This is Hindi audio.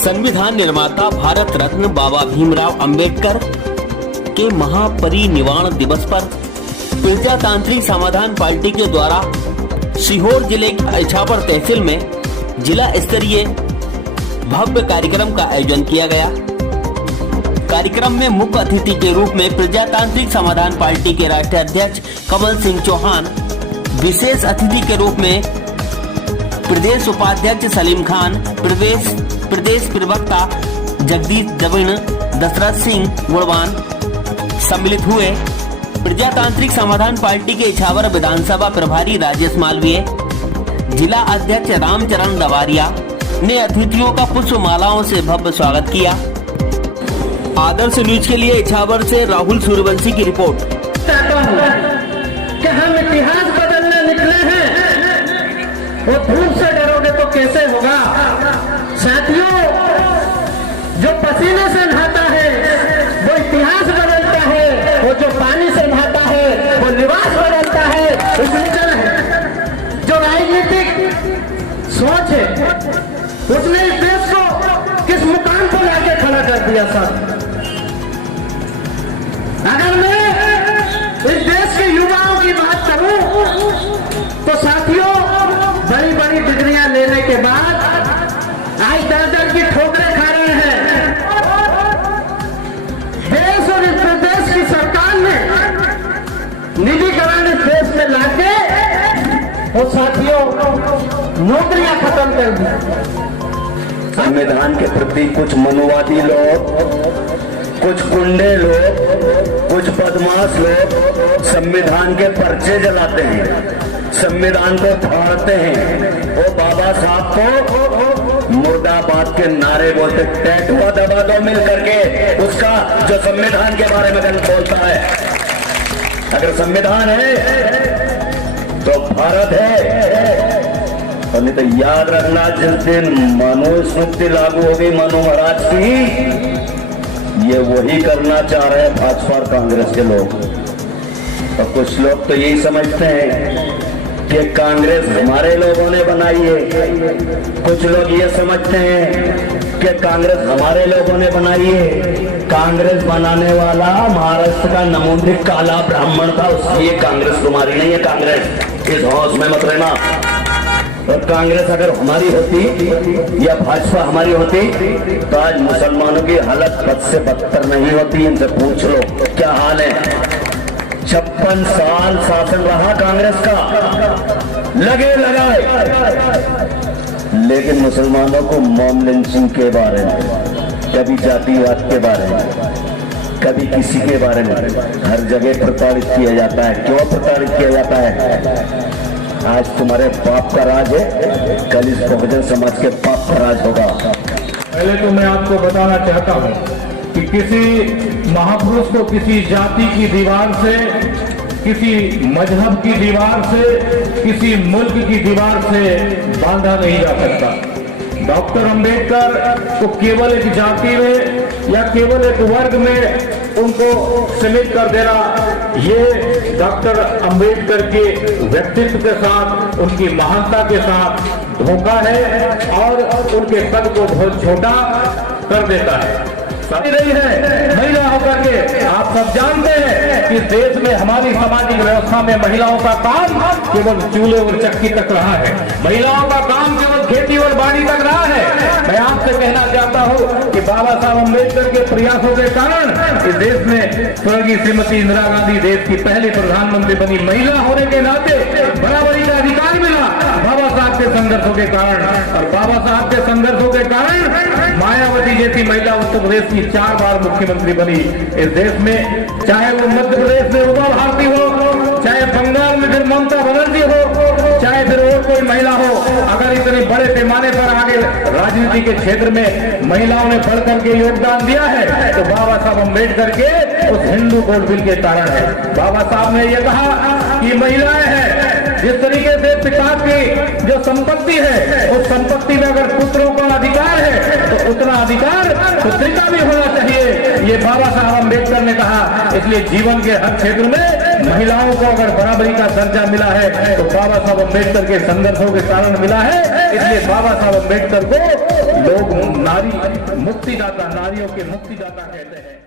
संविधान निर्माता भारत रत्न बाबा भीमराव अंबेडकर के महापरिनिर्वाण दिवस पर प्रजातांत्रिक समाधान पार्टी के द्वारा सीहोर जिले के इछावर तहसील में जिला स्तरीय भव्य कार्यक्रम का आयोजन किया गया। कार्यक्रम में मुख्य अतिथि के रूप में प्रजातांत्रिक समाधान पार्टी के राष्ट्रीय अध्यक्ष कमल सिंह चौहान, विशेष अतिथि के रूप में प्रदेश उपाध्यक्ष सलीम खान, प्रदेश प्रवक्ता जगदीश दविण, दशरथ सिंह गुणवान सम्मिलित हुए। प्रजातांत्रिक समाधान पार्टी के इछावर विधानसभा प्रभारी राजेश मालवीय, जिला अध्यक्ष रामचरण दवारिया ने अतिथियों का पुष्प मालाओं से भव्य स्वागत किया। आदर्श न्यूज के लिए इछावर से राहुल सूर्यवंशी की रिपोर्ट। हम इतिहास बदलने निकले हैं, वो धूप से डरोगे तो कैसे होगा। साथियों, जो पसीने से नहाता है वो इतिहास बदलता है, वो जो पानी से नहाता है वो लिबास बदलता है। जो राजनीतिक सोच है उसने इस देश को किस मुकाम पर लाके खड़ा कर दिया। सर, अगर मैं इस देश के युवाओं की बात करूं तो साथियों, बड़ी बड़ी डिग्रियां लेने के बाद आज दर की ठोकरें खा रहे हैं। देश और इस प्रदेश की सरकार ने निजीकरण इस देश में लाके और साथियों नौकरियां खत्म कर दी। संविधान के प्रति कुछ मनुवादी लोग, कुछ गुंडे लोग, कुछ बदमाश लोग संविधान के पर्चे जलाते हैं, संविधान को फाड़ते हैं। वो बाबा साहब को मुर्दाबाद के नारे बोलते, टैटुआ दबा दो मिल करके उसका जो संविधान के बारे में गलत बोलता है। अगर संविधान है तो भारत है, और नहीं तो याद रखना, जिस दिन मनुस्मृति लागू होगी मनु महाराज की, ये वही करना चाह रहे हैं भाजपा और कांग्रेस के लोग। और कुछ लोग तो यही समझते हैं कि कांग्रेस हमारे लोगों ने बनाई है, कुछ लोग ये समझते हैं कि कांग्रेस हमारे लोगों ने बनाई है। कांग्रेस बनाने वाला महाराष्ट्र का नमूने काला ब्राह्मण था, उसकी कांग्रेस तुम्हारी नहीं है। कांग्रेस इस हौस में मत रहना। और कांग्रेस अगर हमारी होती या भाजपा हमारी होती तो आज मुसलमानों की हालत बद से बदतर नहीं होती। इनसे पूछ लो क्या हाल है। 56 साल शासन रहा कांग्रेस का, लगे लगाए, लेकिन मुसलमानों को मॉब लिंचिंग के बारे में, कभी जातिवाद के बारे में, कभी किसी के बारे में हर जगह प्रताड़ित किया जाता है। क्यों प्रताड़ित किया जाता है? आज तुम्हारे बाप का राज है, कल इस बहुजन समाज के बाप का राज होगा। पहले तो मैं आपको बताना चाहता हूं कि किसी महापुरुष को किसी जाति की दीवार से, किसी मजहब की दीवार से, किसी मुल्क की दीवार से बांधा नहीं जा सकता। डॉक्टर अंबेडकर को केवल एक जाति में या केवल एक वर्ग में उनको सीमित कर देना, ये डॉक्टर अंबेडकर के व्यक्तित्व के साथ, उनकी महानता के साथ धोखा है और उनके कद को बहुत छोटा कर देता है। नहीं है महिला होकर के आप सब जानते हैं कि देश में हमारी सामाजिक व्यवस्था में महिलाओं का काम केवल चूल्हे और चक्की तक रहा है। महिलाओं का काम केवल खेती और बाड़ी तक रहा है। मैं आपसे कहना चाहता हूं कि बाबा साहब अम्बेडकर के प्रयासों के कारण इस देश में स्वर्गीय श्रीमती इंदिरा गांधी देश की पहली प्रधानमंत्री बनी। महिला होने के नाते बराबरी का अधिकार मिला बाबा साहब के संघर्षों के कारण। और बाबा साहब के संघर्षों के कारण मायावती जैसी महिला उत्तर प्रदेश की 4 बार मुख्यमंत्री बनी। इस देश में चाहे वो मध्य प्रदेश में उमा भारती हो, चाहे बंगाल में फिर ममता बनर्जी हो, चाहे फिर और कोई महिला हो, अगर इतने बड़े पैमाने पर आगे राजनीति के क्षेत्र में महिलाओं ने बढ़ करके योगदान दिया है तो बाबा साहब अम्बेडकर के उस हिंदू कोड बिल के कारण है। बाबा साहब ने यह कहा कि महिलाएं हैं, जिस तरीके से पिता की जो संपत्ति है उस संपत्ति में अगर पुत्रों का अधिकार है तो उतना अधिकार पुत्री का भी होना चाहिए, ये बाबा साहब अम्बेडकर ने कहा। इसलिए जीवन के हर क्षेत्र में महिलाओं को अगर बराबरी का दर्जा मिला है तो बाबा साहब अम्बेडकर के संघर्षों के कारण मिला है। इसलिए बाबा साहब अम्बेडकर को लोग नारी मुक्तिदाता, नारियों के मुक्तिदाता कहते हैं।